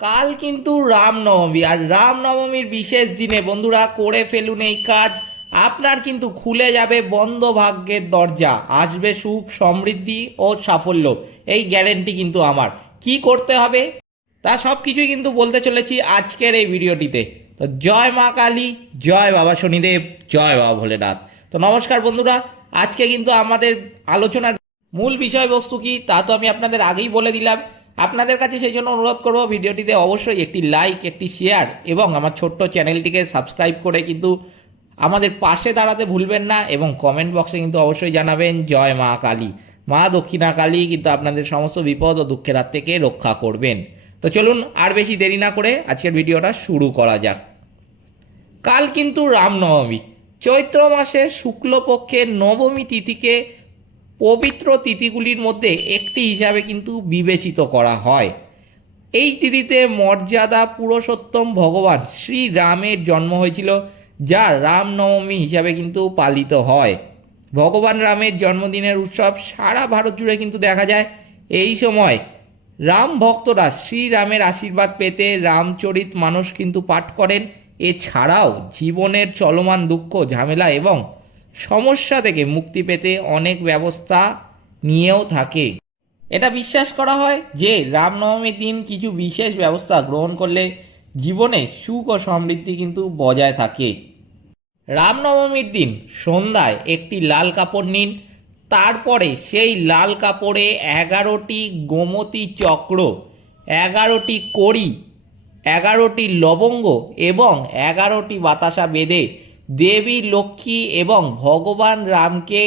কাল কিন্তু রামনবমী, আর রামনবমীর বিশেষ দিনে বন্ধুরা করে ফেলুন এই কাজ। আপনার কিন্তু খুলে যাবে বন্ধ ভাগ্যের দরজা। আসবে সুখ, সমৃদ্ধি ও সাফল্য, এই গ্যারেন্টি কিন্তু আমার। কি করতে হবে? তা সব কিছুই কিন্তু বলতে চলেছি আজকের এই ভিডিওটিতে। তো জয় মা কালী, জয় বাবা শনিদেব, জয় বাবা ভোলেনাথ। তো নমস্কার বন্ধুরা, আজকে কিন্তু আমাদের আলোচনার মূল বিষয়বস্তু কি? তা তো আমি আপনাদের আগেই বলে দিলাম। আপনাদের কাছে সেই জন্য অনুরোধ করব ভিডিওটিতে অবশ্যই একটি লাইক একটি শেয়ার এবং আমার ছোট্ট চ্যানেলটিকে সাবস্ক্রাইব করে কিন্তু আমাদের পাশে দাঁড়াতে ভুলবেন না এবং কমেন্ট বক্সে কিন্তু অবশ্যই জানাবেন, জয় মা কালী। মা দক্ষিণা কালী কিন্তু আপনাদের সমস্ত বিপদ ও দুঃখের হাত থেকে রক্ষা করবেন। তো চলুন আর বেশি দেরি না করে আজকের ভিডিওটা শুরু করা যাক। কাল কিন্তু রামনবমী। চৈত্র মাসের শুক্লপক্ষের নবমী তিথিকে পবিত্র তিথিগুলির মধ্যে একটি হিসাবে কিন্তু বিবেচিত করা হয়। এই তিথিতে মর্যাদা পুরুষোত্তম ভগবান শ্রী রামের জন্ম হয়েছিল, যা রামনবমী হিসাবে কিন্তু পালিত হয়। ভগবান রামের জন্মদিনের উৎসব সারা ভারত জুড়ে কিন্তু দেখা যায়। এই সময় রাম ভক্তরা শ্রীরামের আশীর্বাদ পেতে রামচরিত মানুষ কিন্তু পাঠ করেন। এছাড়াও জীবনের চলমান দুঃখ, ঝামেলা এবং সমস্যা থেকে মুক্তি পেতে অনেক ব্যবস্থা নিয়েও থাকে। এটা বিশ্বাস করা হয় যে রামনবমীর দিন কিছু বিশেষ ব্যবস্থা গ্রহণ করলে জীবনে সুখ ও সমৃদ্ধি কিন্তু বজায় থাকে। রামনবমীর দিন সন্ধ্যায় একটি লাল কাপড় নিন, তারপরে সেই লাল কাপড়ে এগারোটি গোমতী চক্র, এগারোটি কড়ি, এগারোটি লবঙ্গ এবং এগারোটি বাতাসা বেঁধে দেবী, লক্ষ্মী এবং ভগবান রামকে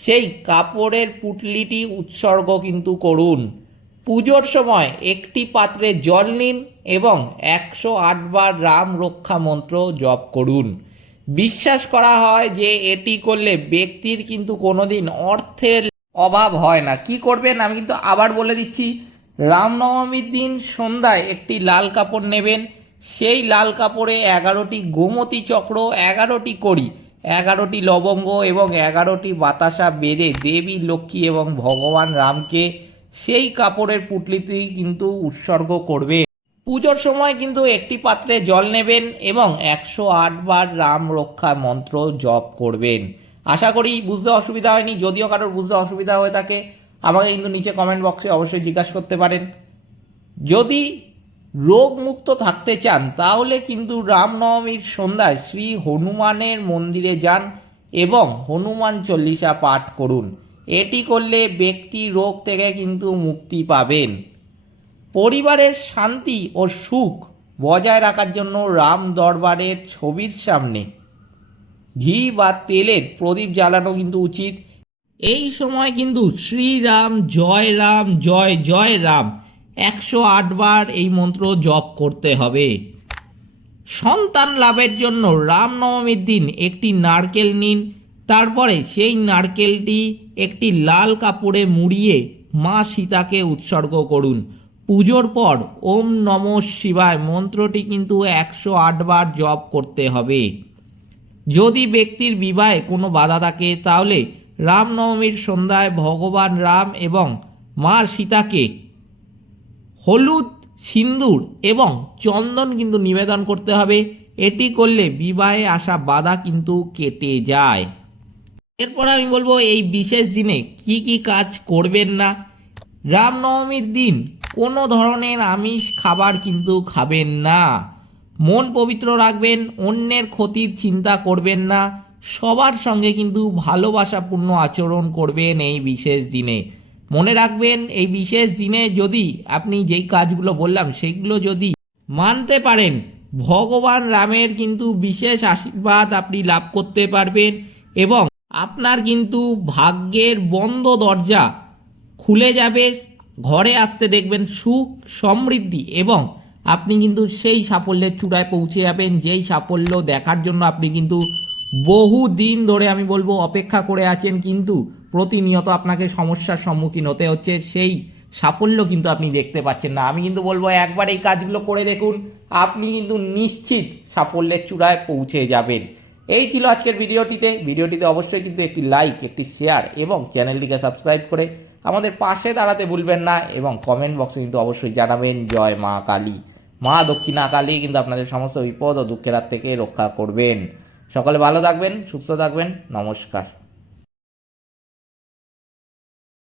সেই কাপড়ের পুটলিটি উৎসর্গ কিন্তু করুন। পুজোর সময় একটি পাত্রে জল নিন এবং একশো আটবার রাম রক্ষা মন্ত্র জপ করুন। বিশ্বাস করা হয় যে এটি করলে ব্যক্তির কিন্তু কোনোদিন অর্থের অভাব হয় না। কি করবেন? আমি কিন্তু আবার বলে দিচ্ছি, রামনবমীর দিন সন্ধ্যায় একটি লাল কাপড় নেবেন সেই লাল কাপড়ে এগারোটি গোমতী চক্র, এগারোটি করি এগারোটি লবঙ্গ এবং এগারোটি বাতাসা বেঁধে দেবী, লক্ষ্মী এবং ভগবান রামকে সেই কাপড়ের পুটলিতেই কিন্তু উৎসর্গ করবে। পুজোর সময় কিন্তু একটি পাত্রে জল নেবেন এবং একশো বার রাম রক্ষা মন্ত্র জপ করবেন। আশা করি বুঝতে অসুবিধা হয়নি, যদিও কারোর বুঝতে অসুবিধা হয়ে থাকে, আমাকে কিন্তু নিচে কমেন্ট বক্সে অবশ্যই জিজ্ঞাসা করতে পারেন। যদি রোগমুক্ত থাকতে চান, তাহলে কিন্তু রামনবমীর সন্ধ্যায় শ্রী হনুমানের মন্দিরে যান এবং হনুমান চল্লিশা পাঠ করুন। এটি করলে ব্যক্তি রোগ থেকে কিন্তু মুক্তি পাবেন। পরিবারের শান্তি ও সুখ বজায় রাখার জন্য রাম দরবারের ছবির সামনে। ঘি বা তেলের প্রদীপ জ্বালানো কিন্তু উচিত। এই সময় কিন্তু শ্রীরাম, জয় রাম, জয় জয় রাম। একশো বার এই মন্ত্র জপ করতে হবে। সন্তান লাভের জন্য রামনবমীর দিন একটি নারকেল নিন, তারপরে সেই নারকেলটি একটি লাল কাপড়ে মুড়িয়ে মা সীতাকে উৎসর্গ করুন। পুজোর পর ওম নম শিবায় মন্ত্রটি কিন্তু একশো বার জপ করতে হবে। যদি ব্যক্তির বিবাহে কোনো বাধা থাকে, তাহলে রামনবমীর সন্ধ্যায় ভগবান রাম এবং মা সীতাকে হলুদ, সিন্দুর এবং চন্দন কিন্তু নিবেদন করতে হবে। এটি করলে বিবাহে আসা বাধা কিন্তু কেটে যায়। এরপর আমি বলব, এই বিশেষ দিনে কি কি কাজ করবেন না? রামনবমীর দিন কোনো ধরনের আমিষ খাবার কিন্তু খাবেন না। মন পবিত্র রাখবেন, অন্যের ক্ষতির চিন্তা করবেন না। সবার সঙ্গে কিন্তু ভালোবাসাপূর্ণ আচরণ করবেন এই বিশেষ দিনে। মনে রাখবেন, এই বিশেষ দিনে যদি আপনি যেই কাজগুলো বললাম, সেগুলো যদি মানতে পারেন, ভগবান রামের কিন্তু বিশেষ আশীর্বাদ আপনি লাভ করতে পারবেন এবং আপনার কিন্তু ভাগ্যের বন্ধ দরজা খুলে যাবে, ঘরে আসতে দেখবেন সুখ, সমৃদ্ধি এবং আপনি কিন্তু সেই সাফল্যের চূড়ায় পৌঁছে যাবেন। যেই সাফল্য দেখার জন্য আপনি কিন্তু বহু দিন ধরে আমি বলব অপেক্ষা করে আছেন, কিন্তু প্রতিনিয়ত আপনাকে সমস্যার সম্মুখীন হতে হচ্ছে, সেই সাফল্য কিন্তু আপনি দেখতে পাচ্ছেন না। আমি কিন্তু বলব, একবার এই কাজগুলো করে দেখুন, আপনি কিন্তু নিশ্চিত সাফল্যের চূড়ায় পৌঁছে যাবেন। এই ছিল আজকের ভিডিওটিতে। ভিডিওটিতে অবশ্যই কিন্তু একটি লাইক একটি শেয়ার এবং চ্যানেলটিকে সাবস্ক্রাইব করে আমাদের পাশে দাঁড়াতে ভুলবেন না এবং কমেন্ট বক্সে কিন্তু অবশ্যই জানাবেন, জয় মা কালী। মা দক্ষিণা কালী কিন্তু আপনাদের সমস্ত বিপদ ও দুঃখের হাত থেকে রক্ষা করবেন। সকলে ভালো থাকবেন, সুস্থ থাকবেন। নমস্কার।